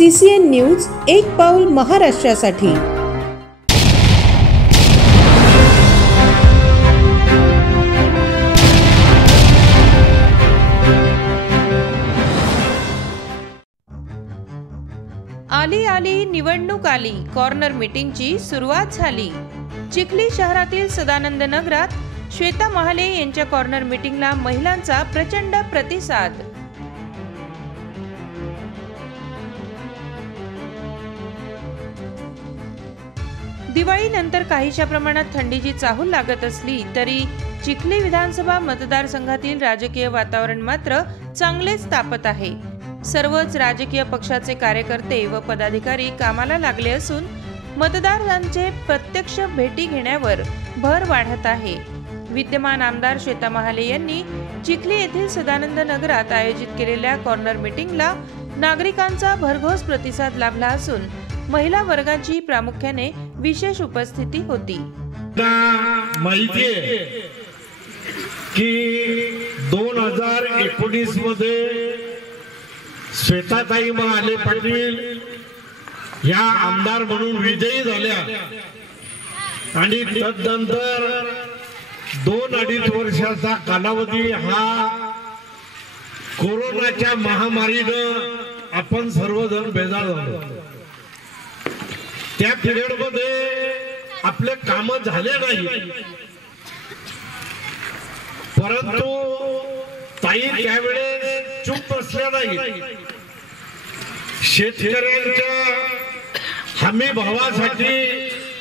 CCN news एक पाऊल महाराष्ट्रासाठी। आली आली निवडणूक आली, कॉर्नर मीटिंगची सुरुवात झाली। चिखली शहरातील सदानंद नगरात श्वेता महाले यांच्या कॉर्नर मीटिंगला महिलांचा प्रचंड प्रतिसाद। दिवाळीनंतर काहीशा प्रमाणात थंडीची चाहूल लागत असली तरी चिखली विधानसभा मतदारसंघातील राजकीय वातावरण मात्र चांगलेच तापत आहे। सर्वच राजकीय पक्षाचे कार्यकर्ते व पदाधिकारी कामाला लागले असून मतदारांचे प्रत्यक्ष भेटी घेण्यावर भर वाढत आहे। विद्यमान आमदार श्वेता महाले यांनी चिखली येथील सदानंद नगरात आयोजित केलेल्या कॉर्नर मीटिंगला नागरिकांचा भरघोस प्रतिसाद लाभला असून महिला वर्गाची प्रामुख्याने विशेष उपस्थिती होती। माहिती आहे की 2019 मध्ये श्वेताताई महाले पाटील या आमदार म्हणून विजयी झाल्या आणि तदनंतर 2-2.5 वर्षाचा कालावधी हा कोरोनाच्या महामारीनं आपण सर्वजण बेजार झालो। त्या पिरियड मध्ये आपले काम झाले नाही, परंतु ताई त्यावेळेस चूप बसल्या नाही। शेतकऱ्यांच्या हमी भावासाठी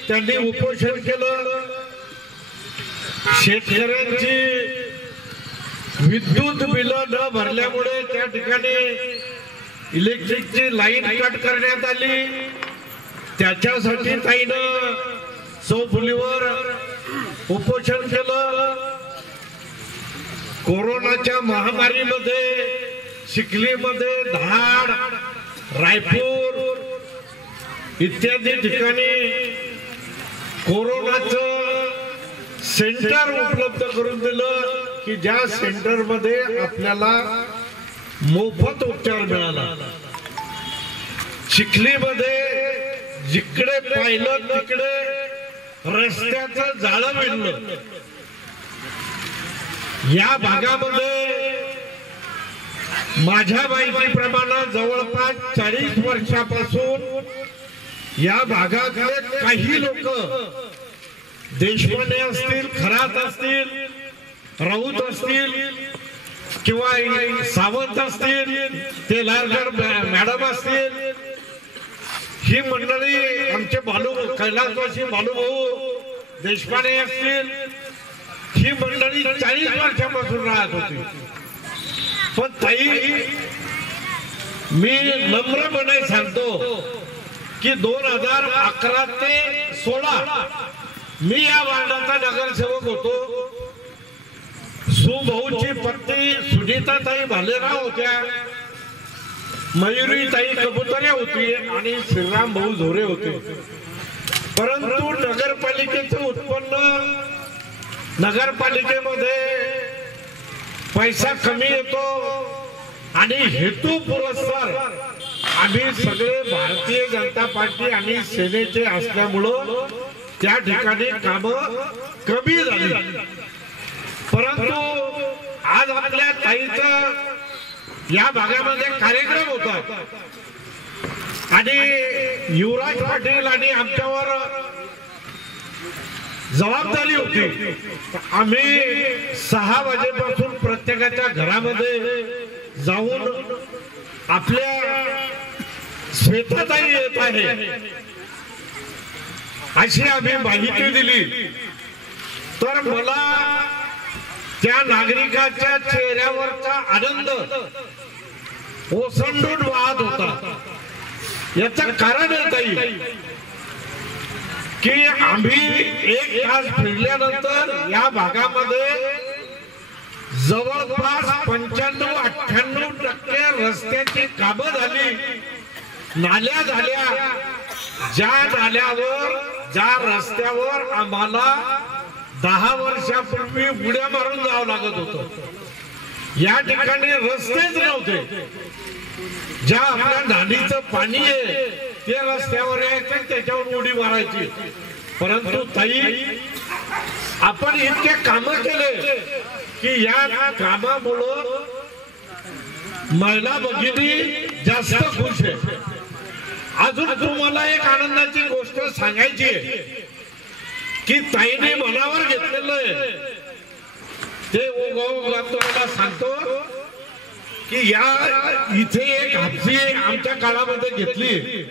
त्यांनी उपोषण केलं। शेतकऱ्यांची विद्युत बिल न भरल्यामुळे त्या ठिकाणी इलेक्ट्रिकची लाईन कट करण्यात आली। त्याच्यासाठी ताईनं चौफुलीवर उपोषण केलं। कोरोनाच्या महामारीमध्ये चिखलीमध्ये धाड, रायपूर इत्यादी ठिकाणी कोरोनाचं सेंटर उपलब्ध करून दिलं की ज्या सेंटर मध्ये आपल्याला मोफत उपचार मिळाला। चिखलीमध्ये जिकडे पाहिलं तिकडे रस्त्याचं जाळं विणलं। या भागामध्ये माझ्या माहितीप्रमाणे जवळपास 40 वर्षापासून या भागातले काही लोक, देशपांडे असतील, खरात असतील, राऊत असतील किंवा सावंत असतील, तेलारकर मॅडम असतील, ही मंडळी आमचे कैलासवासी बालूभाऊ देशपांडे असतील, ही मंडळी 40 वर्षापासून राहत होती। पण ताई, मी नम्रपणे सांगतो की 2011 ते 16 मी या वार्डाचा नगरसेवक होतो। सुभाऊची पत्नी सुनीताताई भालेराव होत्या, मयुरीताई कबुतरे होती आणि श्रीराम भाऊ झोरे होते। परंतु नगरपालिकेचं उत्पन्न, नगरपालिकेमध्ये पैसा कमी येतो आणि हेतू पुरस्कार आम्ही सगळे भारतीय जनता पार्टी आणि सेनेचे असल्यामुळं त्या ठिकाणी कामं कमी झाली। परंतु आज आपल्या ताईचा या भागामध्ये कार्यक्रम होता आणि युवराज पाटील आणि आमच्यावर जबाबदारी होती। आम्ही 6 वाजेपासून प्रत्येकाच्या घरामध्ये जाऊन आपल्या श्वेताताई येत आहे अशी आम्ही माहिती दिली, तर मला त्या नागरिकाच्या चेहऱ्यावरचा आनंद ओसंडून वाहत होता। याचं कारण आहे की आम्ही 1 तास फिरल्यानंतर या भागामध्ये जवळपास 95-98% रस्त्याची कामं झाली, नाल्या झाल्या। ज्या नाल्यावर, ज्या रस्त्यावर आम्हाला 10 वर्षापूर्वी उड्या मारून जावं लागत होतं, या ठिकाणी रस्तेच नव्हते. ज्या आपल्या नालीचं पाणी आहे ते रस्त्यावर यायचं, त्याच्यावर उडी मारायची. परंतु ताई, आपण इतके काम केले की या कामामुळं महिला भगिनी जास्त खुश आहे. अजून तुम्हाला एक आनंदाची गोष्ट सांगायची आहे की ताईने मनावर घेतलेलं आहे ते तुम्हाला सांगतो की या इथे एक हापसी आमच्या काळामध्ये घेतली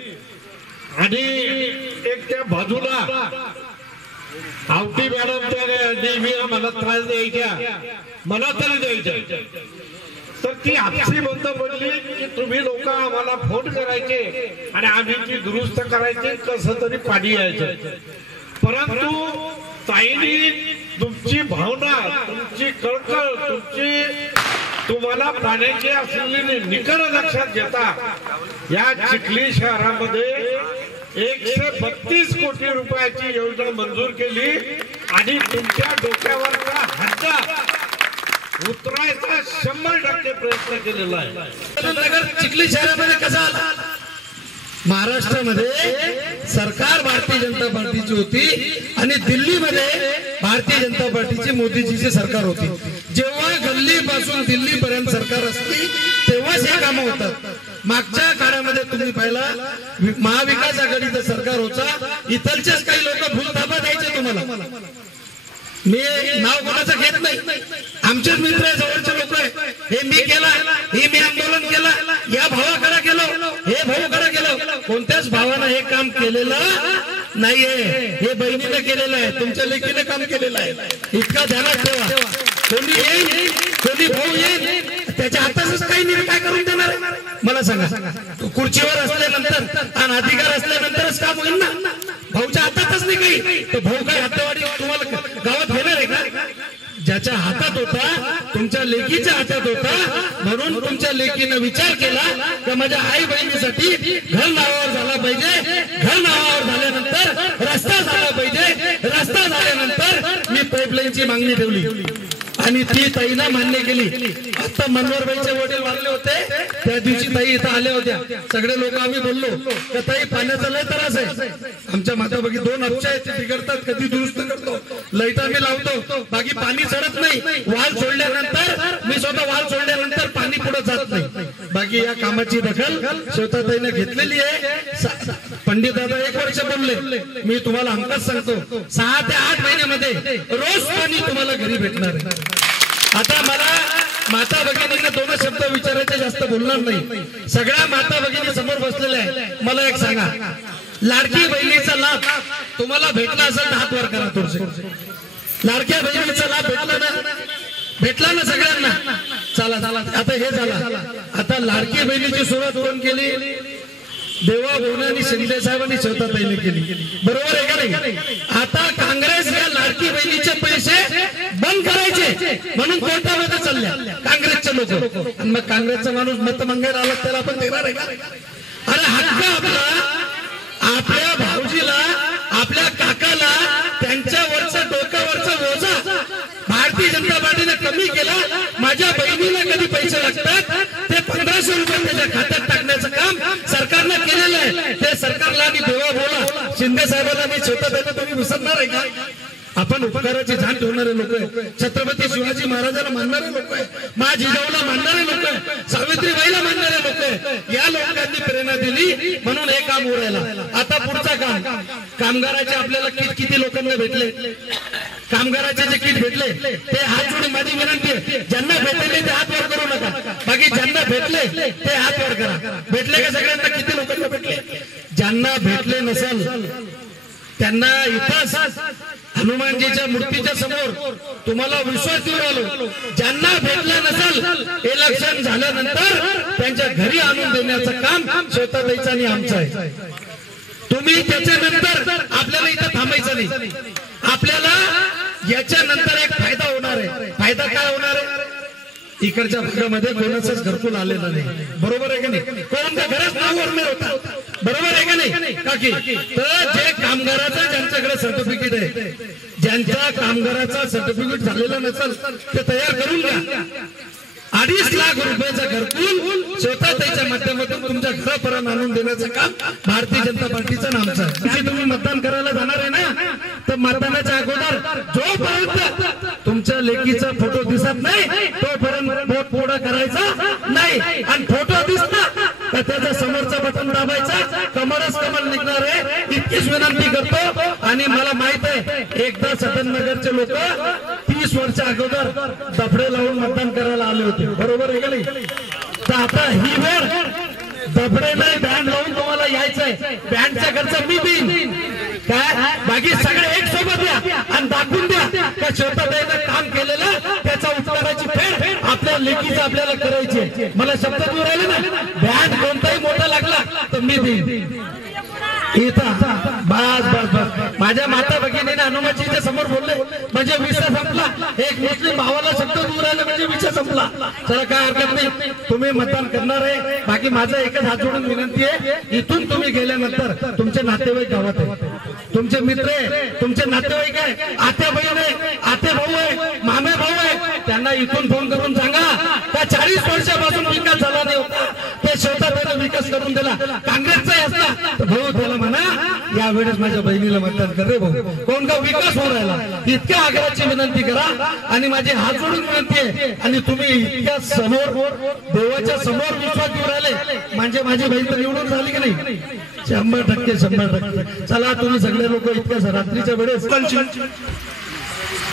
आणि एक त्या बाजूला आवटी मॅडम त्या नेहमी आम्हाला त्रास द्यायच्या, मला तरी द्यायच्या. तर ती हापसी बंद पडली की तुम्ही लोक आम्हाला फोन करायचे आणि आम्ही ती दुरुस्त करायची, कसं तरी पाणी यायचं. परंतु ताईनी तुमची भावना, तुमची कळकळ, तुम्हाला पाण्याची असलेली निकड लक्षात घेता या चिखली शहरामध्ये 132 कोटी रुपयाची योजना मंजूर केली आणि तुमच्या डोक्यावरचा हद्दा उतरायचा 100% प्रयत्न केलेला आहे. नगर चिखली शहरामध्ये कसा आला? महाराष्ट्रामध्ये सरकार भारतीय जनता पार्टीची होती आणि दिल्लीमध्ये भारतीय जनता पार्टीची मोदीजीची सरकार होती. जेव्हा गल्ली पासून दिल्ली पर्यंत सरकार असती तेव्हाच हे काम होतात. मागच्या काळामध्ये तुम्ही पाहिला महाविकास आघाडीचं सरकार होता, इथलचेच काही लोक भूलथापा द्यायचे तुम्हाला. मी नाव कोणाचं घेत नाही, आमचेच मित्र आहे, जवळचे लोक आहे. हे मी केला, हे मी आंदोलन केला, या भावाकडे गेलो, हे भाऊकडे गेलो. कोणत्याच भावानं हे काम केलेलं नाहीये, हे बहिणीने केलेलं आहे, तुमच्या लेकीने काम केलेलं आहे. इतका ध्यानात ठेवा. कोणी येईल, कोणी भाऊ येईल, त्याच्या हातातच काही नाही, काय करून देणार मला सांगा. खुर्चीवर असल्यानंतर आणि अधिकार असल्यानंतरच काम होईल ना. भाऊच्या हातातच नाही काही, तर भाऊ काय हातावाडी तुम्हाला गावात घेणार आहे का? ज्याच्या हातात होता, तुमच्या लेकीच्या हातात होता, म्हणून तुमच्या लेकीनं विचार केला की माझ्या आई बहिणीसाठी घर नावावर झाला पाहिजे. घर नावावर झाल्यानंतर रस्ता झाला पाहिजे. रस्ता झाल्यानंतर मी पाईपलाईनची मागणी ठेवली आणि ती ताईनं मान्य केली. आता मनोहरबाईचे वडील वारले होते, त्या दिवशी ताई इथं आल्या होत्या. सगळे लोक आम्ही बोललो की ताई पाण्याचा लय त्रास आहे. आमच्या माता बाकी 2 अपच्या आहेत, ते बिघडतात, कधी दुरुस्त करतो, लाईट आम्ही लावतो, बाकी पाणी चढत नाही. वाल सोडल्यानंतर मी स्वतः वाल सोडल्यानंतर पाणी पुढे जात नाही. बाकी या कामाची दखल श्वेताताईने घेतलेली आहे. पंडित दादा 1 वर्ष बोलले, मी तुम्हाला हमखास सांगतो 6 ते 8 महिन्यामध्ये रोज पाणी तुम्हाला घरी भेटणार आहे. आता मला माता भगिनींना 2 शब्द विचारायचे, जास्त बोलणार नाही. सगळ्या माता भगिनी समोर बसलेल्या आहे. मला एक सांगा, लाडकी बहिणीचा लाभ तुम्हाला भेटला असेल तर हात वर करा थोडसे. लाडक्या बहिणीचा लाभ भेटला ना सगळ्यांना? चला आता हे झाला. आता लाडकी बहिणीची सुरुवात कोण केली? देवा भाऊने आणि शिंदे साहेबांनी श्वेताताईने केली, बरोबर आहे का नाही? आता काँग्रेस या लाडकी बहिणीचे पैसे बंद करायचे म्हणून कोर्टामध्ये चालल्या काँग्रेसचे लोक. आणि मग काँग्रेसचा माणूस मत मागायला आला त्याला आपण देणार आहे का? अरे हक्क आपला, आपल्या भाऊजीला, आपल्या काकाला त्यांच्यावरचा डोक्यावरचा ओझा भारतीय जनता पार्टीने कमी केला. माझ्या बहिणीला कधी पैसे लागतात ते 1500 रुपये त्याच्या खात्यात टाकण्याचं काम सरकारनं केलेलं आहे. ते सरकारला आणि देवा बोला शिंदे साहेबांना मी स्वतः तुम्ही विसरणार आहे का? आपण उपकाराची जाण ठेवणारे लोक आहे, छत्रपती शिवाजी महाराजांना मानणारे लोक आहे, मा जिजाऊला मानणारे लोक आहे, सावित्रीबाईला मानणारे लोक आहे. या लोकांनी प्रेरणा दिली म्हणून हे काम उरायला. आता पुढचं काम, कामगाराचे आपल्याला किट किती लोकांना भेटले? कामगाराचे जे किट भेटले ते हात जोडून माझी विनंती आहे, ज्यांना भेटले ते हात वर करू नका, बाकी ज्यांना भेटले ते हात वर करा. भेटले का सगळ्यांना? किती लोकांना भेटले? ज्यांना भेटले नसेल त्यांना इथंच हनुमानजीच्या मूर्तीच्या समोर तुम्हाला विश्वास देऊन आलो, ज्यांना भेटला नसेल इलेक्शन झाल्यानंतर त्यांच्या घरी आणून देण्याचं काम श्वेताताईचं आणि आमचं आहे. तुम्ही त्याच्यानंतर आपल्याला इथं थांबायचं नाही. आपल्याला याच्यानंतर एक फायदा होणार आहे. फायदा काय होणार आहे? इकडच्या भागामध्ये कोणाचंच घरकुल आलेलं नाही, बरोबर आहे का नाही? कोणत्या घरात नावावर नाही होता, बरोबर आहे का नाही काकी? तर जे कामगाराचं ज्यांच्याकडे सर्टिफिकेट आहे, ज्यांच्या कामगाराचा सर्टिफिकेट झालेला नसेल ते तयार करून घ्या. 2.5 लाख रुपयाचा घरकुल स्वतः त्याच्या माध्यमातून तुमच्या घरापर्यंत आणून देण्याचं काम भारतीय जनता पार्टीचं नामचं आहे. तुम्ही मतदान करायला जाणार आहे ना, तर मतदानाच्या अगोदर जोपर्यंत तुमच्या लेकीचा फोटो दिसत नाही तोपर्यंत वोट पुढा करायचा नाही. आणि फोटो दिसला तर त्याचा समोरचा बटन दाबायचा, कमळच कमळ निघणार आहे इतकीच विनंती करतो. आणि मला माहित आहे एकदा सदन नगरचे लोक 30 वर्ष अगोदर दफडे लावून मतदान करायला आले होते, बरोबर आहे का नाही? तर आता ही वेळ दफडे नाही बँड लावून तुम्हाला यायचंय, बँडचा खर्च मी देईन काय, बाकी सगळे एक सोबत या आणि दाखवून द्या का स्वतःने काम केलेलं त्याचा उपकाराची फेड आपल्या लेखीचं आपल्याला करायची. मला शब्द दूर राहिले ना, बँड कोणताही मोठा लागला तर मी देईन इथं. बस बस बस माझ्या माता भगिनीने हनुमानजीच्या समोर बोलले म्हणजे विषय संपला. एक मुस्लिम भावाला शब्द दूर राहिला म्हणजे विषय संपला. चला काय हरकत नाही, तुम्ही मतदान करणार आहे. बाकी माझं एकच हात जोडून विनंती आहे, इथून तुम्ही गेल्यानंतर तुमचे नातेवाईक गावात आहे, तुमचे मित्र आहे, तुमचे नातेवाईक आहे, आते बहीण आहे, आते भाऊ आहे, मामे भाऊ आहे, त्यांना इथून फोन करून सांगा का 40 वर्षापासून विकास झाला नाही होता, ते स्वतः त्याला विकास करून दिला. काँग्रेसचा असला तर भाऊ त्याला म्हणा यावेळेस माझ्या बहिणीला मतदान कर रे भाऊ, कोण का विकास होऊ राहिला. इतक्या आग्रहाची विनंती करा आणि माझी हात जोडून विनंती आहे. आणि तुम्ही इतक्या समोर देवाच्या समोर विश्वास देऊ राहिले म्हणजे माझी बहीण तर निवडून झाली की नाही? 100%. चला तुम्ही सगळे लोक इतक्या रात्रीच्या वेळेस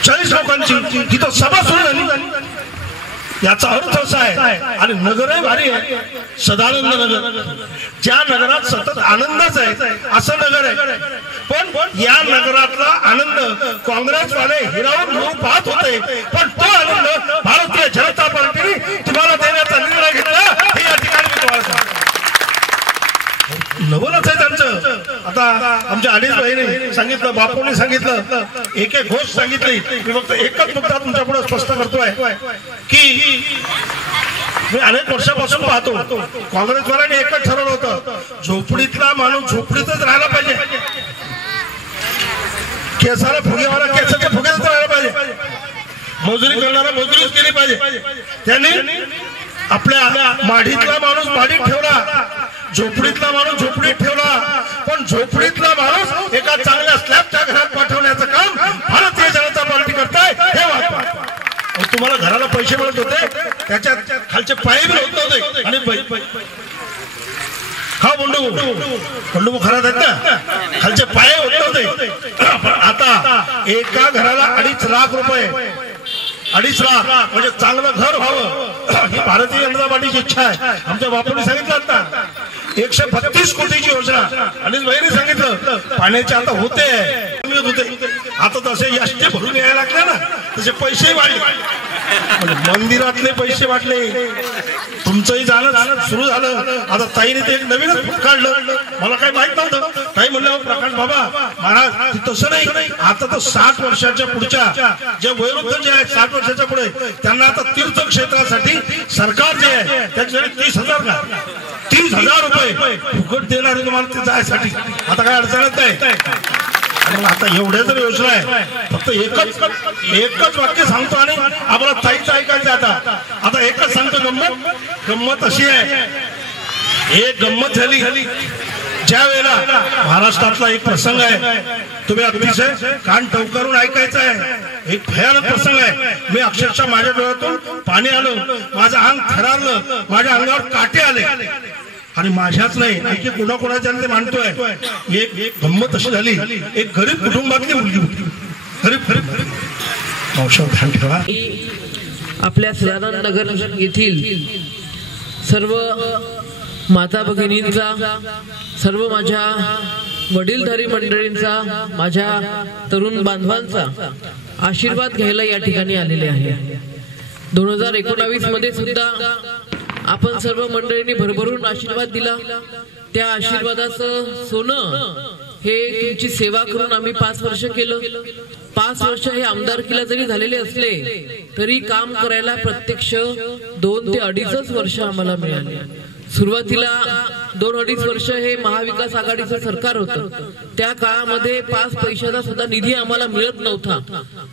40 लोकांची तिथं सभा सुरू झाली, याचा अर्थ असा आहे. आणि नगर आहे भारी आहे, सदानंद नगर, ज्या नगरात सतत आनंदच आहे असं नगर आहे. पण या नगरातला आनंद काँग्रेसवाले हिरावून घेऊन पाहत होते, पण तो आनंद भारतीय जनता पार्टीने तुम्हाला देण्याचा निर्णय घेतला हे या ठिकाणी मी तुम्हाला सांगतो. नवलच आहे त्यांचं. आता आमच्या अडीच बहिणी सांगितलं, बापूंनी सांगितलं, एक एक गोष्ट सांगितली. मी फक्त एकच मुद्दा तुमच्या पुढे स्पष्ट करतोय की मी अनेक वर्षापासून पाहतो काँग्रेसवाल्यांनी एकच ठरवलं होतं, झोपडीतला माणूस झोपडीतच राहायला पाहिजे, केसाला फुगेवाला केसाच्या फुग्यातच राहायला पाहिजे, मजुरी करणारा मजुरीच केली पाहिजे. त्यांनी आपल्या माढीतला माणूस माढीत ठेवला, झोपडीतला माणूस झोपडीत ठेवला, पण झोपडीतला माणूस एका चांगल्या स्लॅबच्या घरात पाठवण्याचं काम भारतीय जनता पार्टी करताय हे वाटतं. तुम्हाला घराला पैसे मिळत होते, त्याच्यात खालचे पाय बी होत नव्हते. आणि हा बंडू खराब आहेत ना, खालचे पाय होत नव्हते. पण आता एका घराला 2.5 लाख रुपये, 2.5 लाख म्हणजे चांगलं घर व्हावं ही भारतीय जनता पार्टीची इच्छा आहे. आमच्या बापूंनी सांगितलं आता 132 कोटीची योजना, आणि बहिणी सांगितलं पाण्याचे आता होते, आता तसे यष्टे भरून यायला लागले ना तसे पैसे वाढले, म्हणजे मंदिरातले पैसे वाढले. तुमचंही जाणं सुरू झालं. आता ताईने ते एक नवीनच काढलं, मला काही माहित नव्हतं. ताई म्हणलं प्रकाश बाबा महाराज तसं नाही, आता तर 60 वर्षाच्या पुढच्या जे वयोवृद्ध जे आहेत 60 वर्षाच्या पुढे त्यांना आता तीर्थक्षेत्रासाठी सरकार जे आहे त्याच्यासाठी 30,000 का 30,000 रुपये फुकट देणार आहे तुम्हाला ते जायसाठी. आता काय अडचणच नाही. आता एवढ्या जर योजना आहे, फक्त एकच वाक्य सांगतो आणि आम्हाला ताईच ऐकायचं. आता एकच सांगतो. गंमत अशी आहे, एक गंमत झाली ज्या वेळेला महाराष्ट्रातला एक प्रसंग आहे, तुम्ही अतिशय कान टवकारून ऐकायचं आहे. एक भयानक प्रसंग आहे. मी अक्षरशः माझ्या डोळ्यातून पाणी आलं, माझं अंग थरारलं, माझ्या अंगावर काटे आले. आणि माझ्याच नाही आणखी कोणाकोणाच्या ते मानतोय. एक गंमत अशी झाली, एक गरीब कुटुंबातली मुलगी होती, गरीब ध्यान ठेवा. आपल्या सदानंद नगर येथील सर्व माता भगिनींचा, सर्व माझ्या वडीलधारी मंडळींचा, माझ्या तरुण बांधवांचा आशीर्वाद घ्यायला या ठिकाणी आलेले आहे. 2019 मध्ये सुद्धा आपण सर्व मंडळींनी भरभरून आशीर्वाद दिला. त्या आशीर्वादाचं सोनं हे तुमची सेवा करून आम्ही 5 वर्ष केलं. 5 वर्ष हे आमदारकीला जरी झालेले असले तरी काम करायला प्रत्यक्ष 2 ते 2.5 वर्ष आम्हाला मिळाले. सुरुवातीला 2-2.5 वर्ष हे महाविकास आघाडीचं सरकार होतं. त्या काळामध्ये 5 पैशाचा सुद्धा निधी आम्हाला मिळत नव्हता.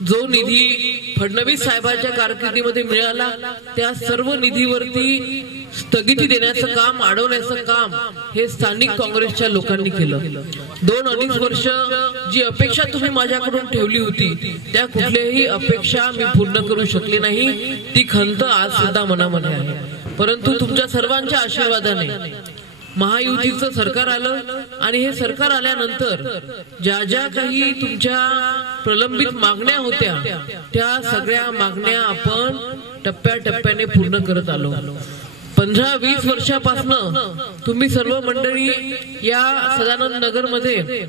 जो निधी फडणवीस साहेबांच्या कारकिर्दीमध्ये मिळाला त्या सर्व निधीवरती स्थगिती देण्याचं काम, अडवण्याचं काम हे स्थानिक काँग्रेसच्या लोकांनी केलं. 2-2.5 वर्ष जी अपेक्षा तुम्ही माझ्याकडून ठेवली होती त्या कुठल्याही अपेक्षा मी पूर्ण करू शकले नाही. ती खंत आज सुद्धा मनामध्ये आहे. परंतु तुमच्या सर्वांच्या आशीर्वादाने महायुतीचं सरकार आलं आणि हे सरकार आल्यानंतर ज्या ज्या काही तुमच्या प्रलंबित मागण्या होत्या त्या सगळ्या मागण्या आपण टप्प्याटप्प्याने पूर्ण करत आलो. 15-20 वर्षापासून तुम्ही सर्व मंडळी या सदानंद नगर मध्ये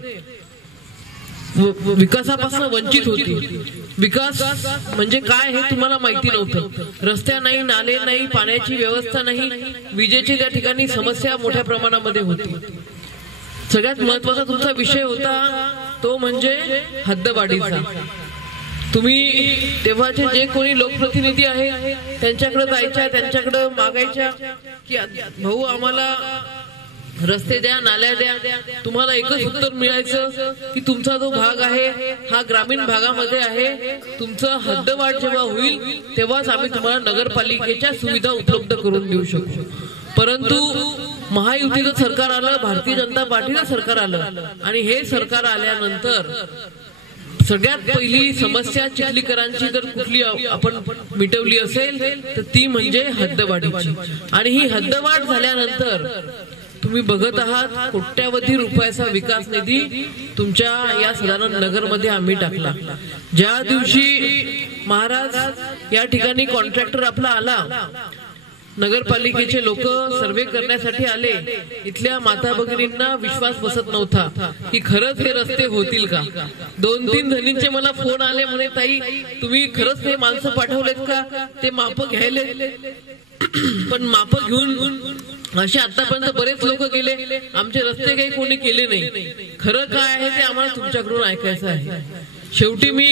विकासापासून वंचित होती. विकास म्हणजे काय हे तुम्हाला माहिती नव्हतं. रस्ते नाही, नाले नाही, पाण्याची व्यवस्था नाही, विजेची त्या ठिकाणी समस्या मोठ्या प्रमाणामध्ये होती. सगळ्यात महत्वाचा तुमचा विषय होता तो म्हणजे हद्दवाढीचा. तुम्ही तेव्हाचे जे कोणी लोकप्रतिनिधी आहेत त्यांच्याकडे जायच्या, त्यांच्याकडे मागायच्या की भाऊ आम्हाला रस्ते द्या, नाल्या द्या. तुम्हाला एकच उत्तर मिळायचं की तुमचा जो भाग आहे हा ग्रामीण भागामध्ये आहे, तुमचं हद्दवाढ जेव्हा होईल तेव्हाच आम्ही तुम्हाला नगरपालिकेच्या सुविधा उपलब्ध करून देऊ शकू. परंतु महायुतीचं सरकार आलं, भारतीय जनता पार्टीचं सरकार आलं आणि हे सरकार आल्यानंतर सगळ्यात पहिली समस्या चिखलीकरांची जर कुठली आपण मिटवली असेल तर ती म्हणजे हद्दवाढीची. आणि ही हद्दवाढ झाल्यानंतर तुम्ही बघत आहात कोट्यावधी रुपयाचा विकास निधी तुमच्या या सदानंद नगर मध्ये आम्ही टाकला. ज्या दिवशी महाराज या ठिकाणी कॉन्ट्रॅक्टर आपला आला, नगरपालिकेचे लोक सर्वे करण्यासाठी आले, इथल्या माता भगिनींना विश्वास बसत नव्हता की खरंच हे रस्ते होतील का. 2-3 जणींचे मला फोन आले, म्हणे ताई तुम्ही खरंच हे माणसं पाठवलेत का, ते माप घ्यायले. पण माप घेऊन असे आतापर्यंत बरेच लोक गेले, आमचे रस्ते काही कोणी केले नाही. खरं काय आहे ते आम्हाला तुमच्याकडून ऐकायचं आहे. शेवटी मी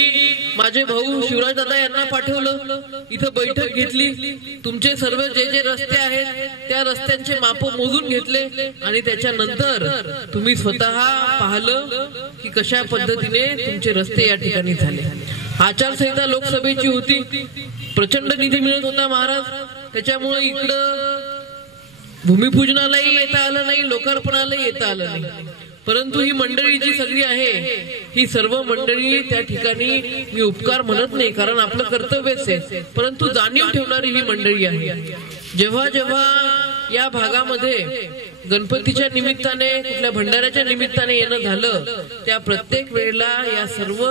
माझे भाऊ शिवराज दादा यांना पाठवलं, इथं बैठक घेतली, तुमचे सर्व जे जे रस्ते आहेत त्या रस्त्यांचे माप मोजून घेतले आणि त्याच्यानंतर तुम्ही स्वतः पाहिलं की कशा पद्धतीने तुमचे रस्ते या ठिकाणी झाले. आचारसंहिता लोकसभेची होती, प्रचंड निधी मिळत होता महाराज, त्याच्यामुळे इकडं भूमिपूजनालाही येता आलं नाही, लोकार्पणालाही येता आलं नाही. परंतु ही मंडळी जी सगळी आहे ही सर्व मंडळी त्या ठिकाणी मी उपकार म्हणत नाही कारण आपलं कर्तव्यच आहे, परंतु जाणीव ठेवणारी ही मंडळी आहे. जेव्हा जेव्हा या भागामध्ये गणपतीच्या निमित्ताने, कुठल्या भंडाऱ्याच्या निमित्ताने येणं झालं त्या प्रत्येक वेळेला या सर्व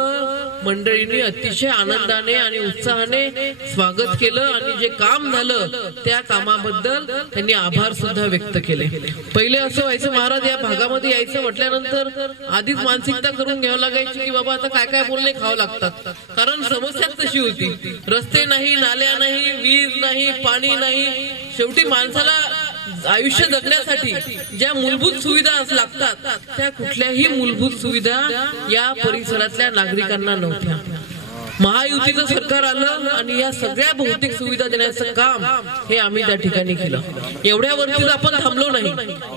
मंडळींनी अतिशय आनंदाने आणि उत्साहाने स्वागत केलं आणि जे काम झालं त्या कामाबद्दल त्यांनी आभार सुद्धा व्यक्त केले. पहिले असं व्हायचं महाराज, या भागामध्ये यायचं म्हटल्यानंतर आधीच मानसिकता करून घ्यावं लागायची की बाबा आता काय काय बोलणे खावं लागतात, कारण समस्या तशी होती. रस्ते नाही, नाल्या नाही, वीज नाही, पाणी नाही. शेवटी माणसाला आयुष्य जगण्यासाठी ज्या मूलभूत सुविधा लागतात त्या कुठल्याही मूलभूत सुविधा या परिसरातल्या नागरिकांना नव्हत्या. महायुतीचं सरकार आलं आणि या सगळ्या भौतिक सुविधा देण्याचं काम हे आम्ही त्या ठिकाणी केलं. एवढ्यावरतीच आपण थांबलो नाही.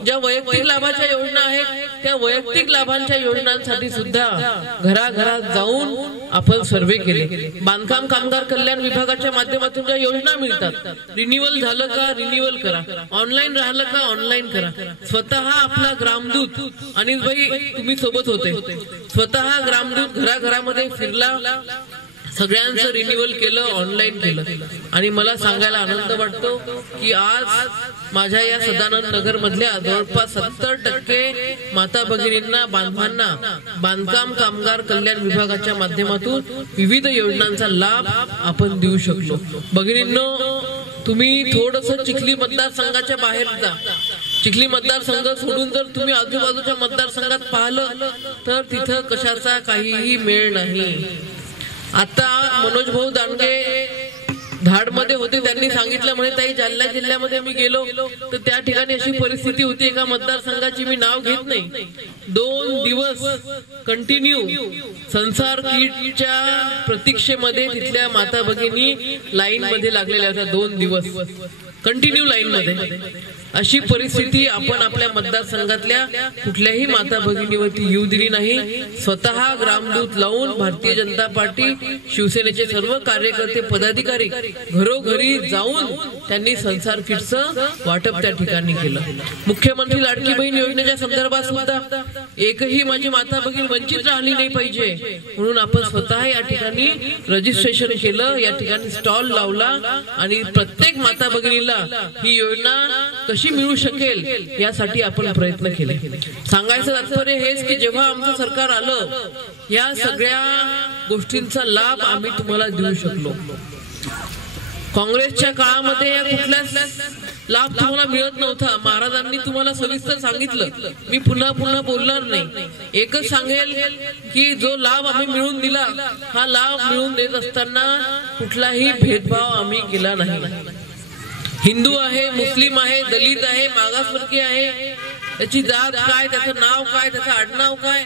ज्या वैयक्तिक लाभाच्या योजना आहेत त्या वैयक्तिक लाभांच्या योजनांसाठी सुद्धा घराघरात जाऊन आपण सर्वे केले. बांधकाम कामगार कल्याण विभागाच्या माध्यमातून ज्या योजना मिळतात, रिन्युअल झालं का रिन्युअल करा, ऑनलाईन राहिलं का ऑनलाईन करा. स्वतः आपला ग्रामदूत आणि बाई तुम्ही सोबत होते, स्वतः ग्रामदूत घराघरामध्ये फिरला, सगळ्यांचं रिन्युअल केलं, ऑनलाईन केलं. आणि मला सांगायला आनंद वाटतो की आज माझ्या या सदानंद नगर मधल्या जवळपास 70% माता भगिनींना, बांधवांना बांधकाम कामगार कल्याण विभागाच्या माध्यमातून विविध योजनांचा लाभ आपण देऊ शकलो. भगिनींनो, तुम्ही थोडंसं चिखली मतदारसंघाच्या बाहेर जा. चिखली मतदारसंघ सोडून जर तुम्ही आजूबाजूच्या मतदारसंघात पाहिलं तर तिथं कशाचा काहीही मेळ नाही. आता मनोज भाऊ दांडगे धाडमध्ये होते, त्यांनी सांगितलं म्हणे ताई जालना जिल्ह्यामध्ये मी गेलो तर त्या ठिकाणी अशी परिस्थिती होती, एका मतदारसंघाची मी नाव घेत नाही, 2 दिवस कंटिन्यू संसार किटच्या प्रतीक्षेमध्ये तिथल्या माता भगिनी लाईन मध्ये लागलेल्या होत्या. 2 दिवस कंटिन्यू लाईन मध्ये. अशी परिस्थिती आपण आपल्या मतदारसंघातल्या कुठल्याही माता भगिनीवरती येऊ दिली नाही. स्वतः ग्रामदूत लावून भारतीय जनता पार्टी शिवसेनेचे सर्व कार्यकर्ते पदाधिकारी घरोघरी जाऊन त्यांनी संसार किटचं वाटप त्या ठिकाणी केलं. मुख्यमंत्री लाडकी बहीण योजनेच्या संदर्भात सुद्धा एकही माझी माता भगिनी वंचित राहिली नाही पाहिजे म्हणून आपण स्वतः या ठिकाणी रजिस्ट्रेशन केलं, या ठिकाणी स्टॉल लावला आणि प्रत्येक माता भगिनीला ही योजना कशी मिळू शकेल यासाठी आपण प्रयत्न केले. सांगायचं तात्पर्य हेच की जेव्हा आमचं सरकार आलं या सगळ्या गोष्टींचा लाभ आम्ही तुम्हाला देऊ शकलो. काँग्रेसच्या काळामध्ये या कुठलाच लाभ तुम्हाला मिळत नव्हता. महाराजांनी तुम्हाला सविस्तर सांगितलं, मी पुन्हा पुन्हा बोलणार नाही. एकच सांगेल की जो लाभ आम्ही मिळवून दिला हा लाभ मिळवून देत असताना कुठलाही भेदभाव आम्ही केला नाही. हिंदू आहे, मुस्लिम आहे, दलित आहे, मागासवर्गीय आहे, त्याची जात काय, त्याचं नाव काय, त्याचं आडनाव काय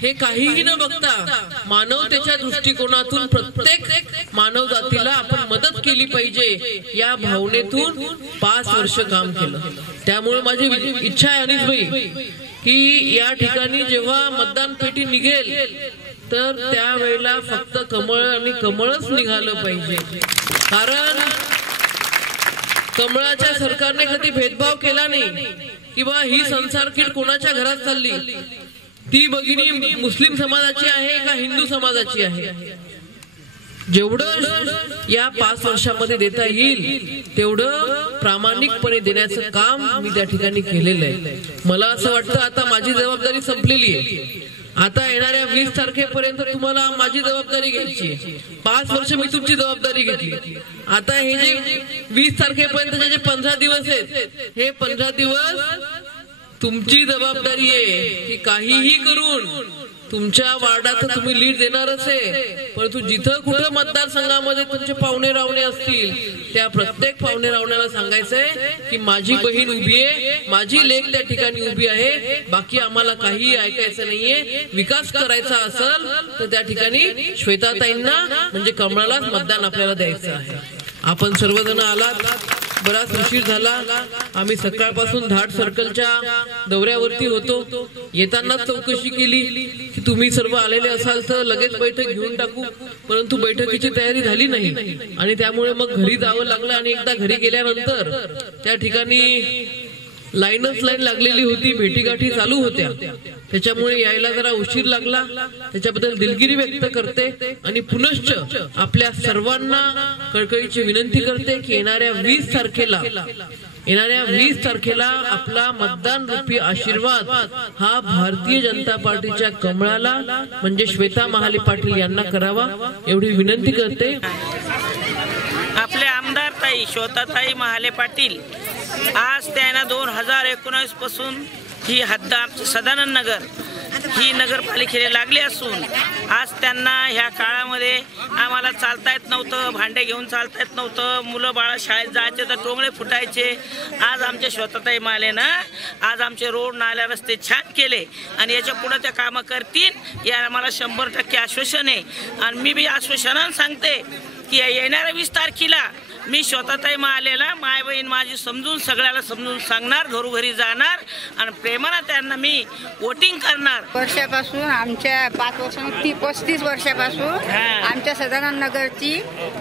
हे काहीही न बघता मानवतेच्या दृष्टिकोनातून प्रत्येक मानव जातीला आपण मदत केली पाहिजे या भावनेतून 5 वर्ष काम केलं. त्यामुळे माझी इच्छा आहे अनिसभाई की या ठिकाणी जेव्हा मतदान पेटी निघेल तर त्यावेळेला फक्त कमळ आणि कमळच निघालं पाहिजे. कारण कमळाच्या सरकारने कधी भेदभाव केला नाही की बा ही संसार किट कोणाच्या घरात चालली, ती भगिनी मुस्लिम समाजाची आहे का हिंदू समाजाची आहे. जेवढं या 5 वर्षामध्ये देता येईल तेवढं प्रामाणिकपणे देण्याचं काम मी त्या ठिकाणी केलेलं आहे. मला असं वाटतं आता माझी जबाबदारी संपलेली आहे. आता येणाऱ्या 20 तारखेपर्यंत तुम्हाला माझी जबाबदारी घ्यायची. 5 वर्ष मी तुमची जबाबदारी घेतली. आता हे जे 20 तारखेपर्यंतचे जे 15 दिवस आहेत हे 15 दिवस तुमची जबाबदारी आहे की काहीही करून तुमच्या वार्डात तुम्ही लीड देणारच आहे, परंतु जिथं कुठं मतदारसंघामध्ये तुमचे पाहुणे रावणे असतील त्या प्रत्येक पाहुणे रावण्याला सांगायचंय की माझी बहीण उभी आहे, माझी लेक त्या ठिकाणी उभी आहे, बाकी आम्हाला काही ऐकायचं नाहीये. विकास करायचा असेल तर त्या ठिकाणी श्वेताताईंना म्हणजे कमळालाच मतदान आपल्याला द्यायचं आहे. आपण सर्वजण आलात, बराच उशीर झाला. आम्ही सकाळपासून धाट सर्कलच्या दौऱ्यावरती होतो. येताना चौकशी केली की तुम्ही सर्व आलेले असाल तर लगेच बैठक घेऊन टाकू, परंतु बैठकीची तयारी झाली नाही आणि त्यामुळे मग घरी जावं लागलं. आणि एकदा घरी गेल्यानंतर त्या ठिकाणी लाईनच लाईन लागलेली होती, भेटीगाठी चालू होत्या, त्याच्यामुळे यायला जरा उशीर लागला. त्याच्याबद्दल दिलगिरी व्यक्त करते आणि पुनश्च आपल्या सर्वांना कळकळीची विनंती करते की येणाऱ्या 20 तारखेला आपला मतदान रूपी आशीर्वाद हा भारतीय जनता पार्टीच्या कमळाला म्हणजे श्वेता महाले पाटील यांना करावा एवढी विनंती करते. आपले आमदार ताई श्वेताताई महाले पाटील आज त्यांना 2019 पासून ही हद्द आमचं सदानंद नगर ही नगरपालिकेला लागली असून आज त्यांना ह्या काळामध्ये आम्हाला चालता येत नव्हतं, भांडे घेऊन चालता येत नव्हतं, मुलं बाळा शाळेत जायचे तर टोंगळे फुटायचे. आज आमच्या श्वेताताई महालेनं आज आमचे रोड नाल्या रस्ते छान केले आणि याच्या पुढे त्या कामं करतील या आम्हाला 100% आश्वासन आहे. आणि मी बी आश्वासनानं सांगते की येणाऱ्या 20 तारखेला मी श्वेताताई महालेला माय बहीण माझी समजून सगळ्याला समजून सांगणार, घरोघरी जाणार आणि प्रेमानं त्यांना मी वोटिंग करणार. वर्षापासून आमच्या 5 वर्षांनी 35 वर्षापासून आमच्या सदानंद नगरची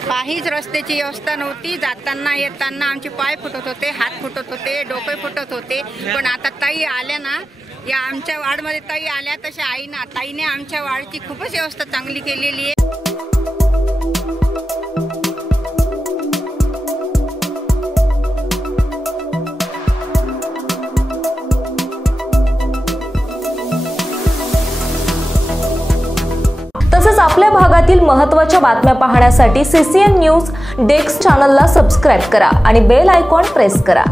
काहीच रस्त्याची व्यवस्था नव्हती. जाताना येताना आमचे पाय फुटत होते, हात फुटत होते, डोके फुटत होते. पण आता ताई आल्या ना, या आमच्या वार्डमध्ये ताई आल्या तशा ताईने आमच्या वार्डची खूपच व्यवस्था चांगली केलेली आहे. तसेच आपल्या भागातील महत्त्वाच्या बातम्या पाहण्यासाठी CCN न्यूज डेस्क चॅनलला सबस्क्राइब करा आणि बेल आयकॉन प्रेस करा.